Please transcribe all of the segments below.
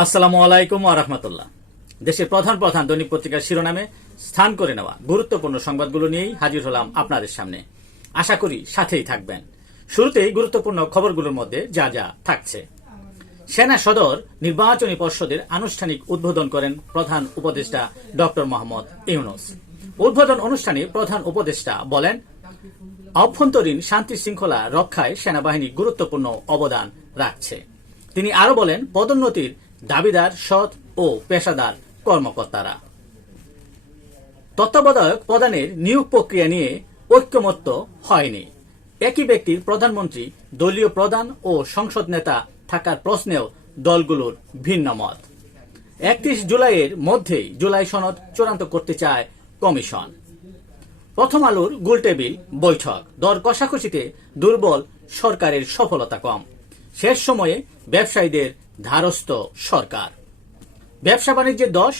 আসসালামু আলাইকুম আরহামতুল্লাহ দেশের প্রধান প্রধান দৈনিক পত্রিকার শিরোনামে স্থান করে নেওয়া গুরুত্বপূর্ণ সংবাদগুলো নিয়েই হাজির হলাম আপনাদের সামনে। আশা করি সাথেই থাকবেন। শুরুতেই গুরুত্বপূর্ণ খবরগুলোর মধ্যে যা যা থাকছে। সেনা সদর নির্বাচনী পর্ষদের আনুষ্ঠানিক উদ্বোধন করেন প্রধান উপদেষ্টা ডক্টর মোহাম্মদ ইউনুস। উদ্বোধন অনুষ্ঠানে প্রধান উপদেষ্টা বলেন, অভ্যন্তরীণ শান্তি শৃঙ্খলা রক্ষায় সেনাবাহিনী গুরুত্বপূর্ণ অবদান রাখছে। তিনি আরও বলেন, পদোন্নতির দাবিদার, সৎ ও পেশাদার কর্মকর্তারা। তত্ত্বাবধায়ক প্রদানের নিয়োগ প্রক্রিয়া নিয়ে ঐক্যমত্য হয়নি। একই ব্যক্তির প্রধানমন্ত্রী, দলীয় প্রধান ও সংসদ নেতা থাকার প্রশ্নেও দলগুলোর ভিন্ন মত। একত্রিশ জুলাইয়ের মধ্যেই জুলাই সনদ চূড়ান্ত করতে চায় কমিশন। প্রথম আলোর গোলটেবিল বৈঠক। দর কষাকষিতে দুর্বল সরকারের সফলতা কম। শেষ সময়ে ব্যবসায়ীদের ধারস্থ সরকার। ব্যবসা বাণিজ্যের দশ,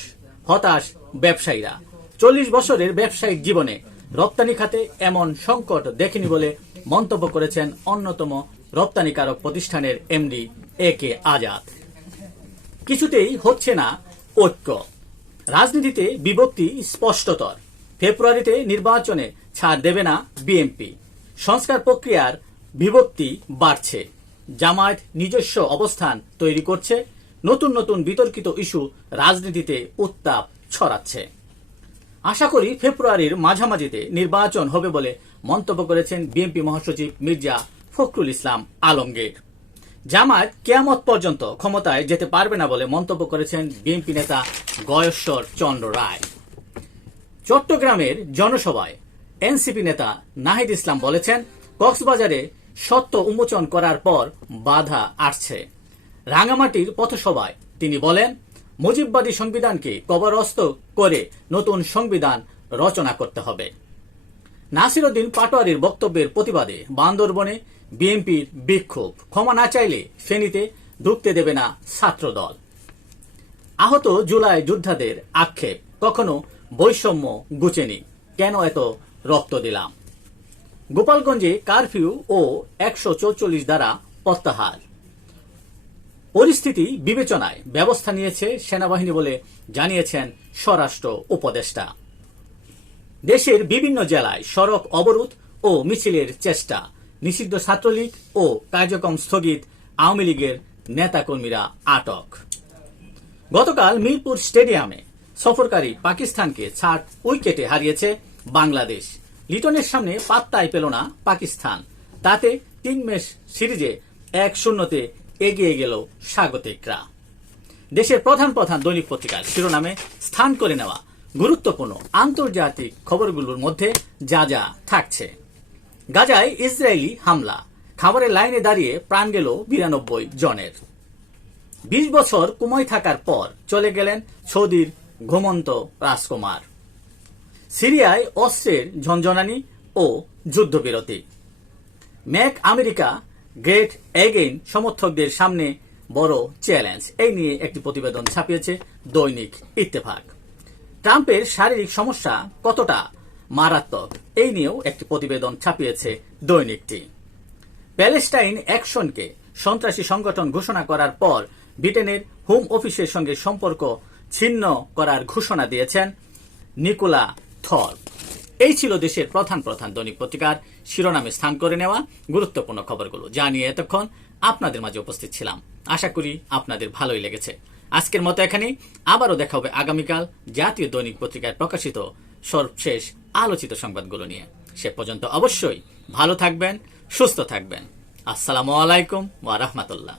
হতাশ ব্যবসায়ীরা। চল্লিশ বছরের ব্যবসায়িক জীবনে রপ্তানি খাতে এমন সংকট দেখেনি বলে মন্তব্য করেছেন অন্যতম রপ্তানিকারক প্রতিষ্ঠানের এমডি এ কে আজাদ। কিছুতেই হচ্ছে না ঐক্য। রাজনীতিতে বিভক্তি স্পষ্টতর। ফেব্রুয়ারিতে নির্বাচনে ছাড় দেবে না বিএনপি। সংস্কার প্রক্রিয়ার বিভক্তি বাড়ছে। জামায়াত নিজস্ব অবস্থান তৈরি করছে, নতুন নতুন বিতর্কিত ইস্যু রাজনীতিতে উত্তাপ ছড়াচ্ছে। আশা করি ফেব্রুয়ারির মাঝামাঝিতে নির্বাচন হবে বলে মন্তব্য করেছেন বিএনপি মহাসচিব মির্জা ফখরুল ইসলাম আলমগীর। জামায়াত কেয়ামত পর্যন্ত ক্ষমতায় যেতে পারবে না বলে মন্তব্য করেছেন বিএনপি নেতা গয়েশ্বর চন্দ্র রায়। চট্টগ্রামের জনসভায় এনসিপি নেতা নাহিদ ইসলাম বলেছেন, কক্সবাজারে সত্য উন্মোচন করার পর বাধা আসছে। রাঙামাটির পথসভায় তিনি বলেন, মুজিববাদী সংবিধানকে কবরস্থ করে নতুন সংবিধান রচনা করতে হবে। নাসিরুদ্দিন পাটোয়ারির বক্তব্যের প্রতিবাদে বান্দরবনে বিএনপির বিক্ষোভ। ক্ষমা না চাইলে ফেনীতে ঢুকতে দেবে না ছাত্রদল। আহত জুলাই যোদ্ধাদের আক্ষেপ। কখনো বৈষম্য গুচেনি। কেন এত রক্ত দিলাম? গোপালগঞ্জে কারফিউ ও একশো চৌচল্লিশ দ্বারা প্রত্যাহার। পরিস্থিতি বিবেচনায় ব্যবস্থা নিয়েছে সেনাবাহিনী বলে জানিয়েছেন স্বরাষ্ট্র উপদেষ্টা। দেশের বিভিন্ন জেলায় সড়ক অবরোধ ও মিছিলের চেষ্টা, নিষিদ্ধ ছাত্রলীগ ও কার্যক্রম স্থগিত আওয়ামী লীগের নেতাকর্মীরা আটক। গতকাল মিরপুর স্টেডিয়ামে সফরকারী পাকিস্তানকে ছাট উইকেটে হারিয়েছে বাংলাদেশ। লিটনের সামনে পাত্তাই পেল না পাকিস্তান। তাতে তিন ম্যাচ সিরিজে এক শূন্যতে এগিয়ে গেল স্বাগতিকরা। দেশের প্রধান প্রধান দৈনিক পত্রিকার শিরোনামে স্থান করে নেওয়া গুরুত্বপূর্ণ আন্তর্জাতিক খবরগুলোর মধ্যে যা যা থাকছে। গাজায় ইসরায়েলি হামলা, খাবারের লাইনে দাঁড়িয়ে প্রাণ গেল বিরানব্বই জনের। বিশ বছর কুময় থাকার পর চলে গেলেন সৌদির ঘুমন্ত রাজকুমার। সিরিয়ায় অস্ত্রের ঝনঝনানি ও যুদ্ধবিরতি। ম্যাক আমেরিকা গ্রেট এগেইন সমর্থকদের সামনে বড় চ্যালেঞ্জ। এই নিয়ে একটি প্রতিবেদন ছাপিয়েছে দৈনিক ইত্তেফাক। ট্রাম্পের শারীরিক সমস্যা কতটা মারাত্মক? এই নিয়েও একটি প্রতিবেদন ছাপিয়েছে দৈনিকটি। প্যালেস্টাইন অ্যাকশনকে সন্ত্রাসী সংগঠন ঘোষণা করার পর ব্রিটেনের হোম অফিসের সঙ্গে সম্পর্ক ছিন্ন করার ঘোষণা দিয়েছেন নিকোলা থর। এই ছিল দেশের প্রধান প্রধান দৈনিক পত্রিকার শিরোনামে স্থান করে নেওয়া গুরুত্বপূর্ণ খবরগুলো। যা নিয়ে এতক্ষণ আপনাদের মাঝে উপস্থিত ছিলাম। আশা করি আপনাদের ভালোই লেগেছে। আজকের মতো এখানে আবারও দেখা হবে আগামীকাল জাতীয় দৈনিক পত্রিকায় প্রকাশিত সর্বশেষ আলোচিত সংবাদগুলো নিয়ে। সে পর্যন্ত অবশ্যই ভালো থাকবেন, সুস্থ থাকবেন। আসসালামু আলাইকুম ওয়া রাহমাতুল্লাহ।